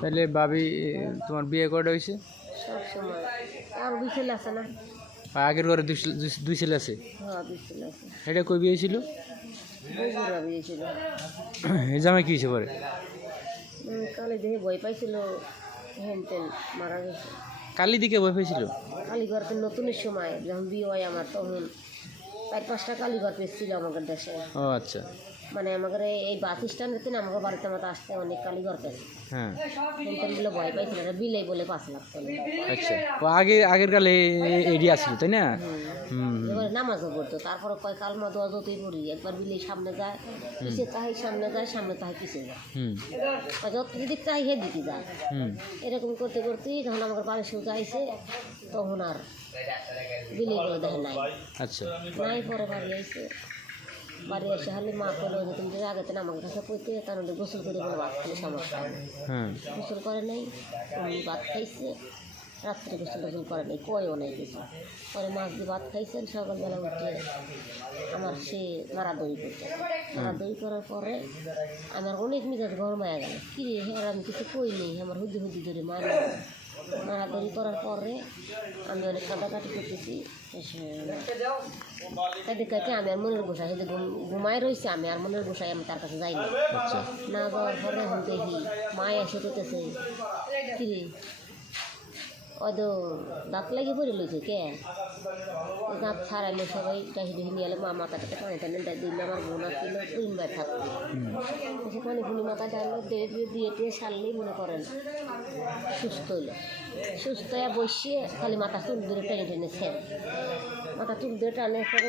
তাহলে ভাবি তোমার বিয়ে কটা হয়েছে? সব সময় আর দুই ছেলে আছে না? আগের ঘরে দুই ছেলে আছে? হ্যাঁ, দুই ছেলে আছে। এটা কই বিয়ে ছিল? বগুড়া বিয়ে ছিল। এই জামাই কি হয়েছে পরে? কালে দেখে ভয় পাইছিল, হেন তেন মারা গেছে। কালি দিকে ভয় পেয়েছিল? কালীঘরকে নতুনের সময় যখন বিয়ে হয় আমার, তখন 4-5টা কালীঘর পেয়েছিল আমাদের দেশে। ও আচ্ছা। মানে আমাদের এই বাস স্ট্যান্ড হচ্ছে না, আমাদের বাড়িতে আমার আসতে অনেক কালীঘর পেয়েছে। হ্যাঁ, বলে ভয় পাইছিল, বিলেই বলে 5 লাখ চলে। আচ্ছা। ও আগের কালে এরিয়া আসছিল তাই না? এবারে নামাজও পড়তো, তারপরে কয় কালমা দোয়া যতই পড়ি, একবার বিলেই সামনে যায়, পিছিয়ে তাই সামনে যায়, সামনে তাই পিছিয়ে যায়, যত যেদিক তাই হে দিকে যায়। এরকম করতে করতেই যখন আমার বাড়ির সোজা আইসে, তখন আর বিলেই বলে দেখে নাই। আচ্ছা। নাই, পরে বাড়ি আইসে, বাড়ি এসে হলে মা করলো যে তুমি আগেতে না আমার কাছে কইতে, তার মধ্যে গোসল করে বলে ভাত খেলে সমস্যা হবে। গোসল করে নাই, ভাত খাইছে, রাত্রে গোসল করে নাই, কয়ও নাই কিছু। পরে মাছ দিয়ে ভাত খাইছেন, সকালবেলা উঠে আমার সে মারাদড়ি করছে। মারাদড়ি করার পরে আমার অনেক মেজাজ গরম হয়ে গেল, কী রে হ্যাঁ আমি কিছু কই নেই, আমার হুদি ধরে মারাদড়ি করার পরে আমি অনেক কাটাকাটি করতেছি। তাদেরকে আমি আর মনের গোসাই যদি ঘুমায় রয়েছে, আমি আর মনের গোসাই আমি তার কাছে যাইনি। না যাওয়ার পরে এখন দেখি মায় এসে করতেছে, কিরে হয়তো দাঁত লাগিয়ে পড়ে লইছে, কে দাঁত ছাড়াইলে সবাই ডাহি নিয়ে এলে মা মাথা টাকা পানি টানে দিলে আমার বোন আসছিল তিনবার থাকতো, সেখানে গুলি মাথা ডাললো দিয়ে টিয়ে সারলেই মনে করেন সুস্থ হইলো। সুস্থ হয়ে বসিয়ে খালি মাথা চুল ধরে টেনে ছেড়ে, মাথা চুল ধরে টানে পরে